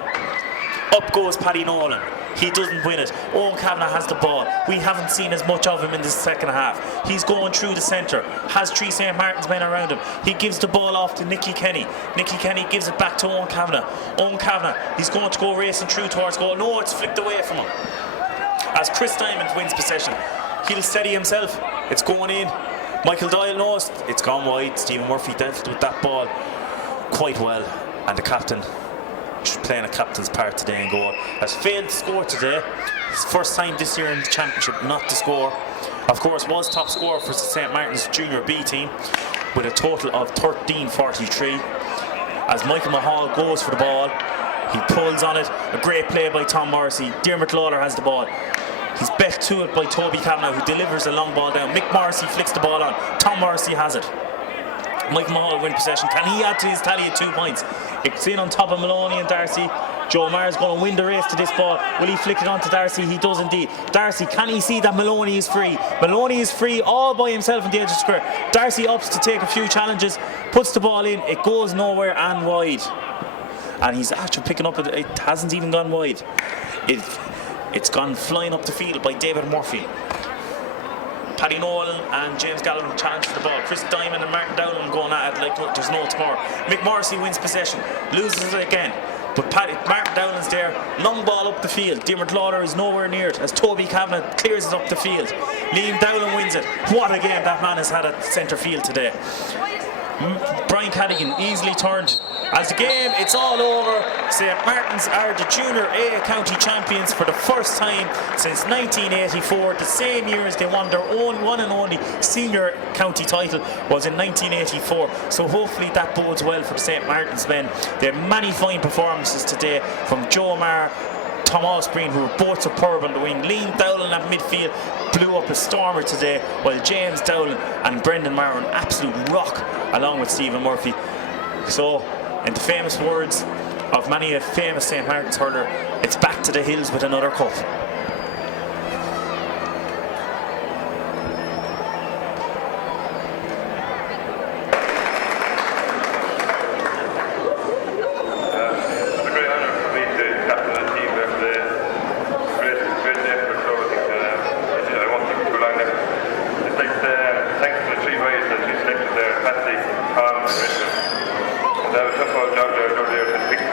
up goes Paddy Nolan. He doesn't win it. Owen Kavanagh has the ball. We haven't seen as much of him in the second half. He's going through the centre, has 3 St. Martin's men around him. He gives the ball off to Nicky Kenny. Nicky Kenny gives it back to Owen Kavanagh. Owen Kavanagh, he's going to go racing through towards goal. No, it's flicked away from him as Chris Diamond wins possession. He'll steady himself. It's going in. Michael Doyle knows it's gone wide. Stephen Murphy dealt with that ball quite well, and the captain, playing a captain's part today in goal, has failed to score today. His first time this year in the championship not to score. Of course, was top scorer for St. Martin's Junior B team with a total of 13-43. As Michael Mahal goes for the ball, he pulls on it. A great play by Tom Morrissey. Dermot Lawler has the ball. He's bet to it by Toby Kavanagh, who delivers a long ball down. Mick Morrissey flicks the ball on. Tom Morrissey has it. Mike Mahal win possession. Can he add to his tally of 2 points? It's in on top of Maloney and Darcy. Joe Maher's going to win the race to this ball. Will he flick it on to Darcy? He does indeed. Darcy, can he see that Maloney is free? Maloney is free all by himself on the edge of the square. Darcy opts to take a few challenges, puts the ball in. It goes nowhere and wide. And he's actually picking up it. It hasn't even gone wide. It's gone flying up the field by David Murphy. Paddy Nolan and James Gallagher challenge for the ball. Chris Diamond and Martin Dowland going at it like there's no tomorrow. Mick Morrissey wins possession, loses it again. But Martin Dowland's there, long ball up the field. Dermot Lawler is nowhere near it as Toby Kavanagh clears it up the field. Liam Dowland wins it. What a game that man has had at centre field today. Brian Cadigan easily turned. As the game, it's all over. St. Martin's are the Junior A county champions for the first time since 1984. The same year as they won their own one and only senior county title was in 1984. So hopefully that bodes well for the St. Martin's men. They had many fine performances today from Joe Maher, Tom Osprey, who were both superb on the wing. Liam Dowland at midfield blew up a stormer today, while James Dowland and Brendan Maher were an absolute rock along with Stephen Murphy. So, in the famous words of many a famous St. Martin's hurler, it's back to the hills with another cup. That was a tough job there,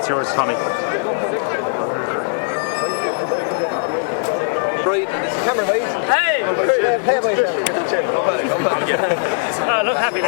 That's yours, Tommy. Right, camera right. Hey! Play by Look happy.